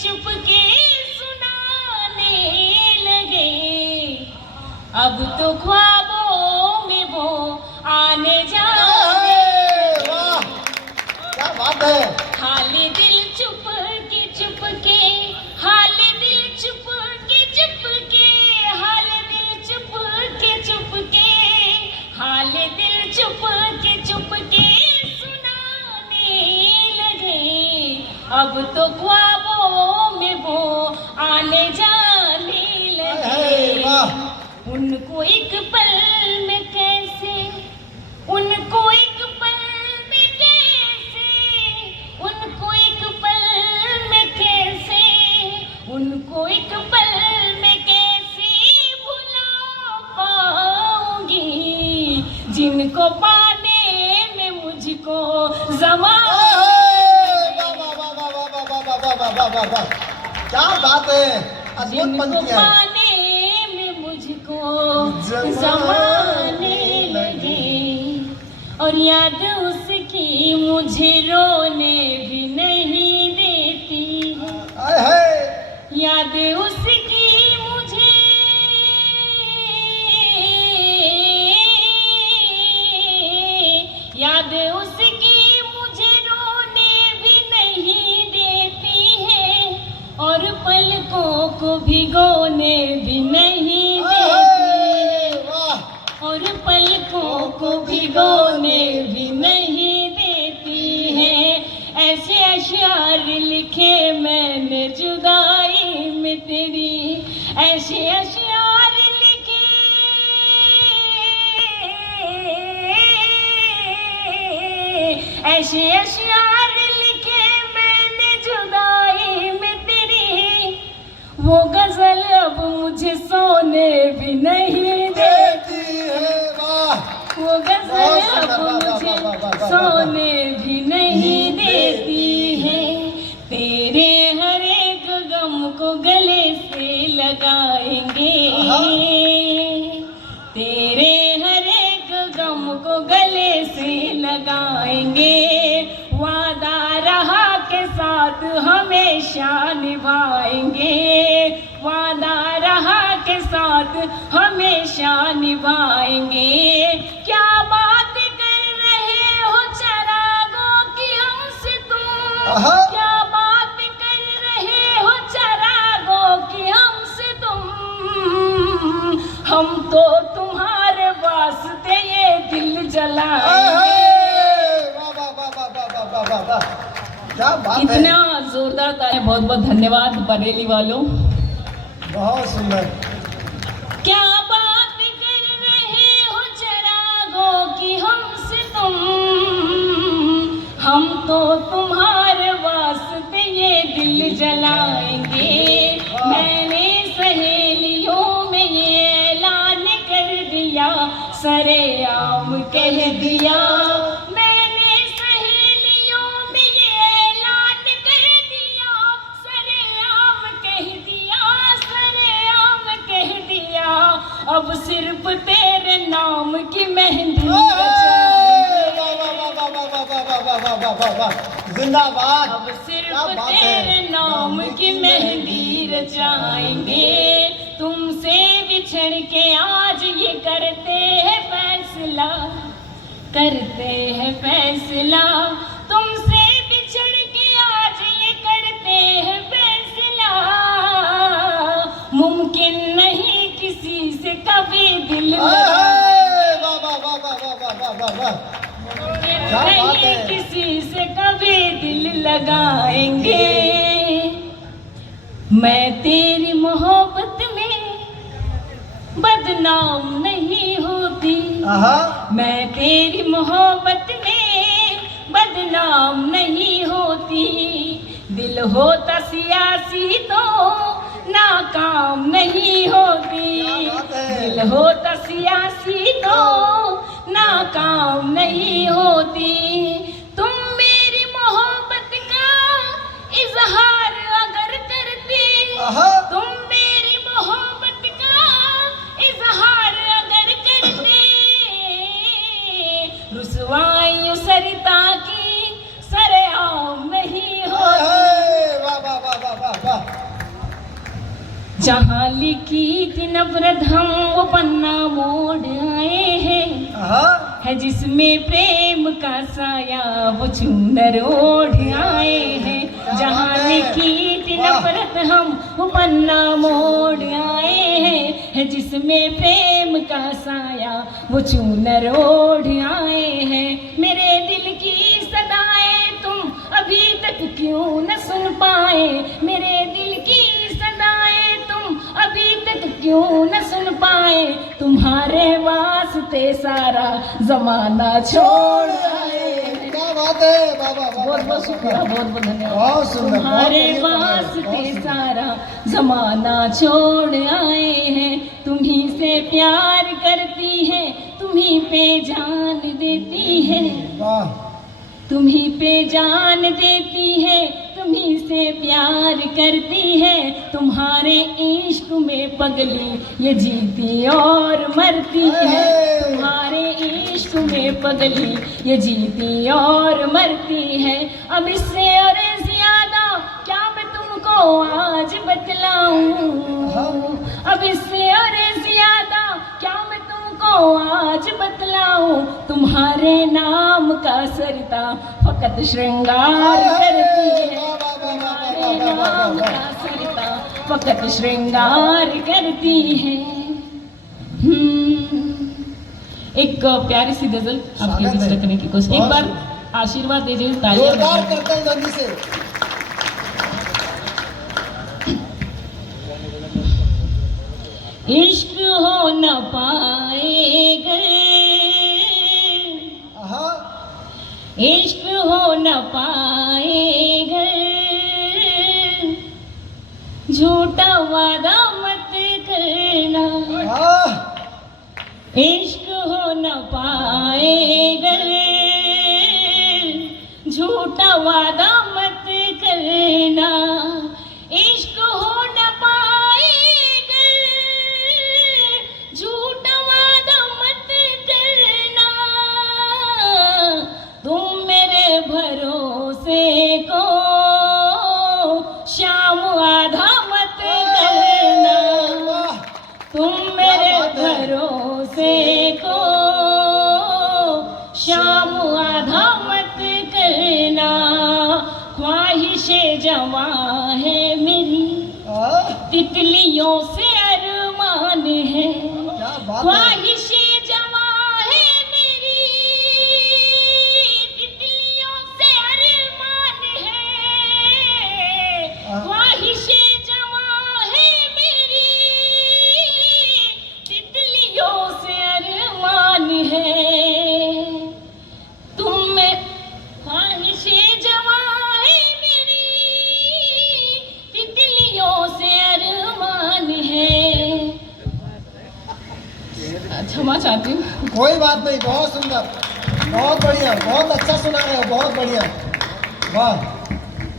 चुपके सुनाने लगे। अब तो ख्वाबों में वो आने जाने। वाह क्या बात है। हाले दिल चुपके, हाले दिल चुपके, हाले दिल चुपके, हाले दिल चुपके सुनाने लगे। अब तो ख्वाबों में वो आने जाने लगे। उनको एक पल में कैसे, उनको एक पल में कैसे, उनको एक पल में कैसे, उनको एक पल में कैसे भुला पाऊंगी, जिनको पाने में मुझको ज़माना। क्या बात है, अद्भुत जिनको पंक्तियां। पाने में मुझको ज़माने लगे। और याद उसकी मुझे रोने भी नहीं देती। याद उसकी मुझे, याद उसकी मुझे रोने भी नहीं देती है। और पलकों को भिगोने भी नहीं देती है। और पलकों को भिगोने भी नहीं देती है। ऐसे अशआर लिखे मैंने जुदाई में तेरी, ऐसे अशआर लिखे, ऐसे अशआर लिखे मैंने जुदाई में तेरी। वो गजल अब मुझे सोने भी नहीं देती है। वो गजल अब मुझे सोने भी नहीं देती है। तेरे हर एक गम को गले से लगाएंगे। तेरे हर एक गम को गले से लगाएंगे। वादा रहा के साथ हमेशा निभाएंगे। वादा रहा के साथ हमेशा निभाएंगे। क्या बात कर रहे हो चरागों की हमसे तुम। क्या बात कर रहे हो चरागों की हमसे तुम। हम तो तुम्हारे वास्ते ये दिल जलाएंगे। क्या बात है। इतना जोरदार था। बहुत बहुत धन्यवाद बरेली वालों। बहुत सुंदर। क्या बात कर रहे हो चरागों की हमसे तुम। हम तो तुम्हारे वास्ते ये दिल जलाएंगे। मैंने सहेलियों में ये ऐलान कर दिया, सरेआम कह दिया। मैंने सहेलियों में ये ऐलान कर दिया, सरेआम कह दिया, सरेआम कह दिया। अब सिर्फ तेरे नाम की मेहंदी जिंदाबाद। अब सिर्फ तेरे नाम की मेहंदी रचाएंगे। तुमसे बिछड़ के आज ये करते हैं फैसला, करते हैं फैसला। तुमसे बिछड़ के आज ये करते हैं फैसला। मुमकिन नहीं किसी से कभी दिल नहीं किसी से कभी दिल लगाएंगे। मैं तेरी मोहब्बत में बदनाम नहीं होती। मैं तेरी मोहब्बत में बदनाम नहीं होती। दिल होता सियासी तो नाकाम नहीं होती। दिल होता सियासी तो नाकाम नहीं होती। तुम मेरी मोहब्बत का इजहार अगर करती, तुम मेरी मोहब्बत का इजहार अगर करते, रुसवाई सरिता की सरेआम नहीं होती। जहाँ लिखी थी नफरत हम वो पन्ना मोड़ आए हैं, हाँ है जिसमें प्रेम का साया वो चूनर ओढ़ आए हैं। जहाँ लिखी थी नफरत हम वो पन्ना मोड़ आए हैं, है जिसमें प्रेम का साया वो चूनर ओढ़ आए हैं। मेरे दिल की सदाएं तुम अभी तक क्यों न सुन पाए, मेरे दिल की सदाएं तुम अभी तक क्यों न सुन पाए। तुम्हारे वास्ते सारा जमाना छोड़ आए। क्या बात है बाबा, बहुत बहुत शुक्रिया, बहुत बहुत धन्यवाद। बहुत सुंदर, तुम्हारे बहुत बढ़िया, वास्ते बहुत सुंदर। सारा जमाना छोड़ आए हैं। तुम्ही से प्यार करती है, तुम्ही पे जान देती है, वाह तुम्ही पे जान देती है, तुम्ही से प्यार करती है। तुम्हारे इश्क में पगली ये जीती और मरती है, तुम्हारे इश्क में पगली ये जीती और मरती है। अब इससे और ज्यादा क्या मैं तुमको आज बतलाऊं, अब इससे और ज्यादा क्या मैं तुमको आज बतलाऊं। तुम्हारे नाम का सरिता फकत श्रृंगार करती है, तुम्हारे नाम का सरिता फकत श्रृंगार करती है। एक प्यारी सी गजल आपके बीच रखने की कोशिश, एक बार आशीर्वाद दीजिए, तालियां जोरदार बजाइए। करते हैं जल्दी से। इश्क हो न पाएगा, हाँ इश्क हो न पाएगा, झूठा वादा मत करना। हाँ इश्क हो न पाएगा, झूठा वादा मत करना। इश्क हो न पाएगा, झूठा वादा मत करना। तुम मेरे भरोसे को शाम आधा मत करना, तुम मेरे भरोसे को शाम आधा मत करना। ख्वाहिशें जवां है मेरी, तितलियों से अरमान है। क्या बात है। ख्वाहिशें जवां है मेरी, तितलियों से अरमान है। ख्वाहिशें जवां है मेरी, तितलियों से अरमान है। तुम में ख्वाहिशें जवां है मेरी, तितलियों से अरमान है। क्षमा चाहती हूँ। कोई बात नहीं, बहुत सुंदर, बहुत बढ़िया, बहुत अच्छा सुना रहे हो, बहुत बढ़िया, वाह।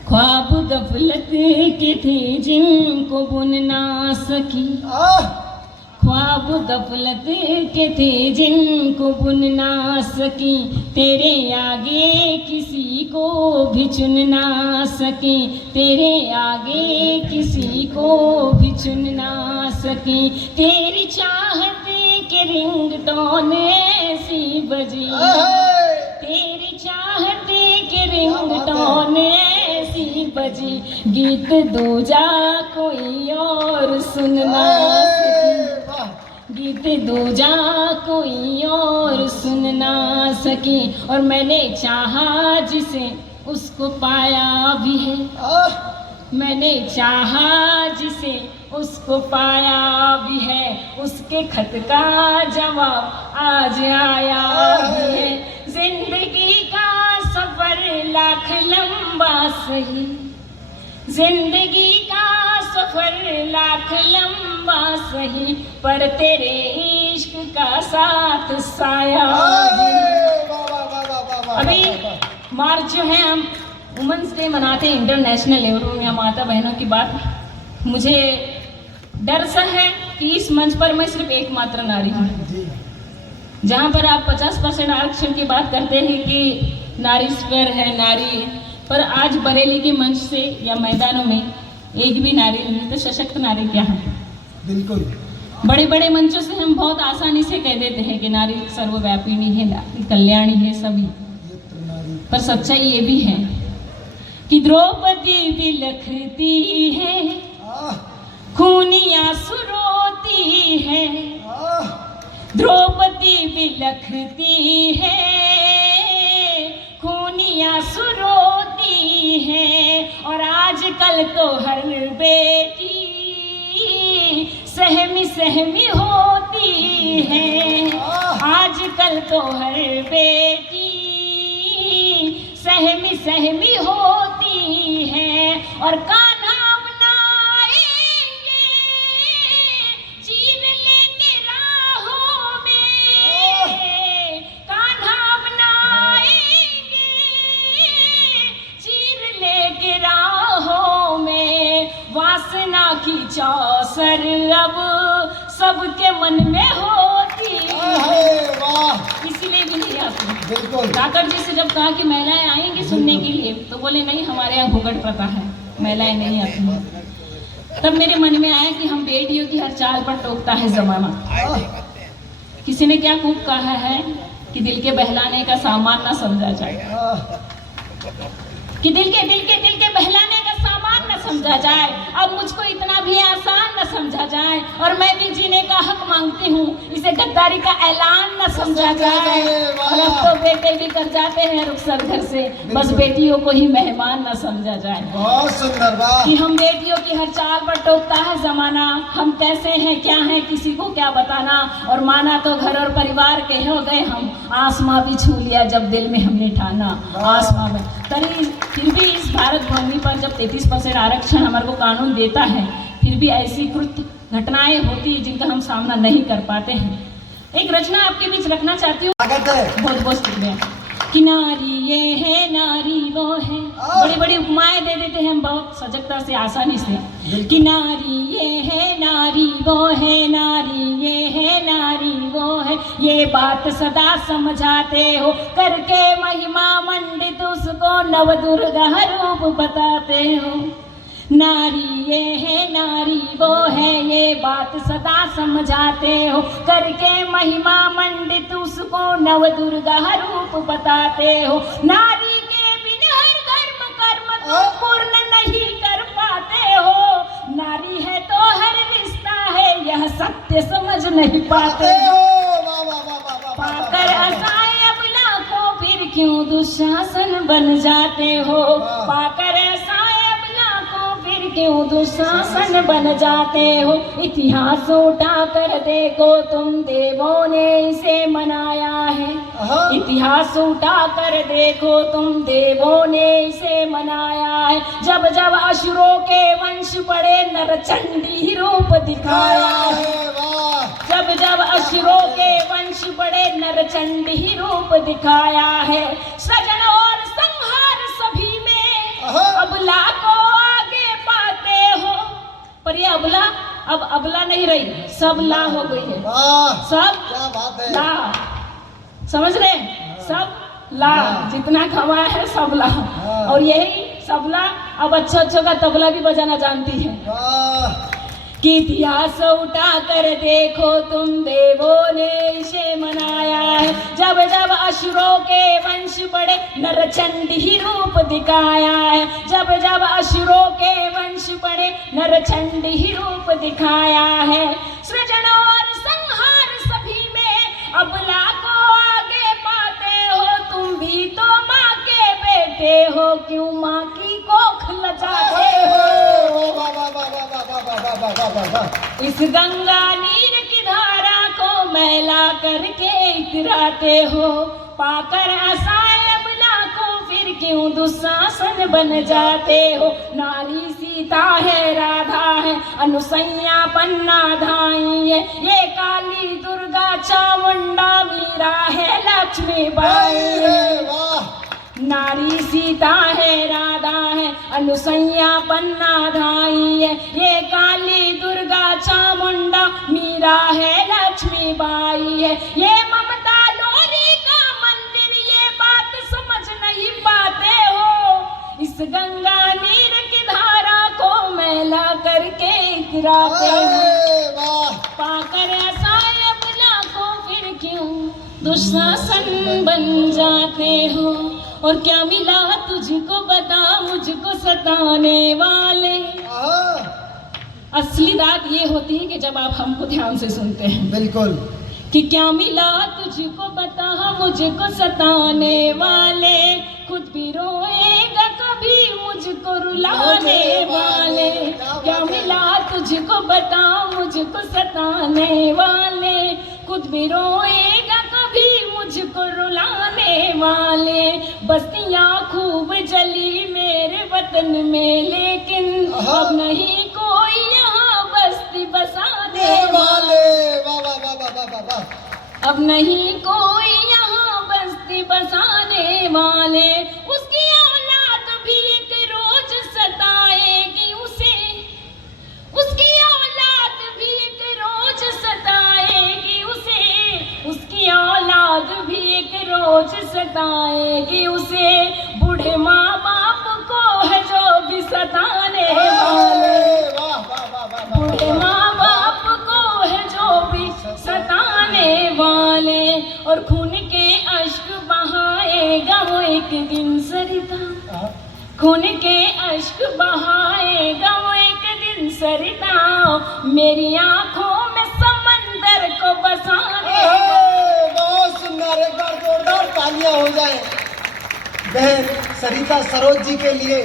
ख्वाब गफलत के थे जिनको बुन ना सकी, ख्वाब गफलत के थे जिनको बुन ना सकी। तेरे आगे किसी को भी चुन ना सकी, तेरे आगे किसी को भी चुन ना सकी। तेरी चाहत के रिंगटोन ऐसी बजी, तेरी चाहत के रिंगटोन ऐसी बजी। गीत दूजा कोई और सुन ना सकी, गीत दूजा कोई और सुन ना सकी। और मैंने चाहा जिसे उसको पाया भी है, मैंने चाहा जिसे उसको पाया भी है। उसके खत का जवाब आज आया भी है। जिंदगी का सफर लाख लंबा सही, जिंदगी का सफर लाख लंबा सही, पर तेरे इश्क का साथ साया भी। अभी मार्च जो है हम वुमेन्स डे मनाते हैं इंटरनेशनल लेवल में, माता बहनों की बात। मुझे डर सा है कि इस मंच पर मैं सिर्फ एकमात्र नारी हूँ। जहाँ पर आप 50% आरक्षण की बात करते हैं कि नारी स्क्वायर है, नारी, पर आज बरेली के मंच से या मैदानों में एक भी नारी नहीं, तो सशक्त नारी क्या है? बिल्कुल। बड़े बड़े मंचों से हम बहुत आसानी से कह देते हैं कि नारी सर्वव्यापिनी है, नारी कल्याणी है सभी, पर सच्चाई ये भी है कि द्रौपदी बिलखती है, खूनी आंसू रोती है, द्रौपदी बिलखती है, खूनी आंसू रोती है। और आजकल तो हर बेटी सहमी सहमी होती है, आजकल तो हर बेटी सहमी सहमी होती है। और कान्हा बनाएंगे चीर लेके राहों में, कान्हा बनाएंगे चीर लेके राहों में। वासना की चौसर अब सबके मन में होती है, इसीलिए भी नहीं आती। बिल्कुल। काकड़ जी से जब कहा कि महिलाएं आएंगी सुनने के लिए, तो बोले नहीं, हमारे यहाँ घूंघट प्रथा है, महिलाएं नहीं आती हैं। तब मेरे मन में आया कि हम बेटियों की हर चाल पर टोकता है जमाना। किसी ने क्या खूब कहा है कि दिल के बहलाने का सामान ना समझा जाए, कि दिल के बहलाने का सामान न समझा जाए। अब मुझको इतना भी आसान न समझा जाए, और मैं भी जीने का हक मांगती हूँ, इसे गद्दारी का ऐलान न समझा जाए। और अब तो बेटे भी कर जाते हैं रुखसत घर से, बस बेटियों को ही मेहमान न समझा जाए। बहुत सुंदर, वाह। कि हम बेटियों की हर चाल पर टोकता है जमाना, हम कैसे हैं क्या हैं किसी को क्या बताना। और माना तो घर और परिवार के हो गए हम, आसमां भी छू लिया जब दिल में हमने ठाना, आसमां में। फिर भी इस भारत भूमि पर जब 33% आरक्षण हमारे को कानून देता है, फिर भी ऐसी कृत्य घटनाएं होती है जिनका हम सामना नहीं कर पाते हैं। एक रचना आपके बीच रखना चाहती हूँ, बहुत बहुत शुक्रिया। कि नारी ये है नारी वो है, बड़ी बड़ी उपमाएं दे देते हैं हम बहुत सजगता से आसानी से। कि नारी ये है नारी वो है, नारी ये है नारी वो है, ये बात सदा समझाते हो करके महिमा मंडित उसको नवदुर्गा रूप बताते हो। नारी ये है नारी वो है, ये बात सदा समझाते हो करके महिमा मंडित उसको नवदुर्गा रूप बताते हो। नारी के बिन हर कर्म तो पूर्ण नहीं कर पाते हो, नारी है तो हर रिश्ता है यह सत्य समझ नहीं पाते हो। पाकर असाए अबला को फिर क्यों दुशासन बन जाते हो, पाकर असाए फिर क्यों दुशासन बन जाते हो। इतिहास उठा कर देखो तुम, देवों ने इसे मनाया है, इतिहास उठा कर देखो तुम, देवों ने इसे मनाया है। जब जब असुरों के वंश पड़े नरचंडी रूप दिखाया है, जब जब असुरों के वंश पड़े नरचंडी रूप दिखाया है। सृजन और संहार सभी में अबला को पर ये अबला अब अबला नहीं रही, सब ला हो गई है, सब क्या बात है, ला, समझ रहे, सब ला, जितना कमाया है सब ला। और यही सब ला अब अच्छा का तबला भी बजाना जानती है। कि इतिहास उठा कर देखो तुम, देवों ने इसे मनाया है। जब जब असुरों के वंश बड़े नरचंडी रूप दिखाया है, जब जब असुरों के वंश बड़े नरचंडी रूप दिखाया है। सृजन और संहार सभी में अबला को आगे पाते हो, तुम भी तो माँ के बेटे हो, क्यों माँ की कोख लजाते हो। इस गंगा नीर की धारा को मैला करके इतराते हो, पाकर असाए अबला को फिर क्यों दुशासन बन जाते हो। नारी सीता है, राधा है, अनुसैया पन्ना धाई है, ये काली दुर्गा चामुंडा मीरा है, लक्ष्मी बाई है। नारी सीता है, राधा है, अनुसैया पन्ना धाई है, ये काली दुर्गा चामुंडा मीरा है, लक्ष्मी बाई है। ये ममता लोरी का मंदिर, ये बात समझ नहीं पाते हो। इस गंगा नीर की धारा को मैला करके इतराते हो। दुशासन बन जाते हो। और क्या मिला तुझको बता मुझको सताने वाले। असली बात ये होती है कि जब आप हमको ध्यान से सुनते हैं, बिल्कुल, कि क्या मिला तुझको बता मुझको सताने वाले, खुद भी रोएगा कभी मुझको रुलाने वाले। क्या मिला तुझको बता मुझको सताने वाले, खुद भी रोएगा कभी मुझको रुलाने वाले। बस्तियां खूब जली मेरे वतन में, लेकिन अब नहीं कोई यहाँ बस्ती बसाने वाले। वाह वाह वाह वाह वाह वाह। अब नहीं कोई यहाँ बस्ती बसाने वाले। उसकी औलाद भी एक रोज सताएगी उसे, उसकी औलाद भी एक रोज सताएगी उसे, उसकी औलाद भी एक रोज सताएगी उसे। बूढ़े माँ बाप को है जो भी सताने वाले, वाह वाह वाह वाह। बूढ़े माँ बाप को है जो भी सताने वाले। और खून के अश्क बहाएगा वो एक दिन सरिता, खून के अश्क बहाएगा वो एक दिन सरिता। मेरी आंखों में समंदर को बसाने। बहुत सुंदर, एक बार जोरदार तालियां हो जाए बहन सरिता सरोज जी के लिए।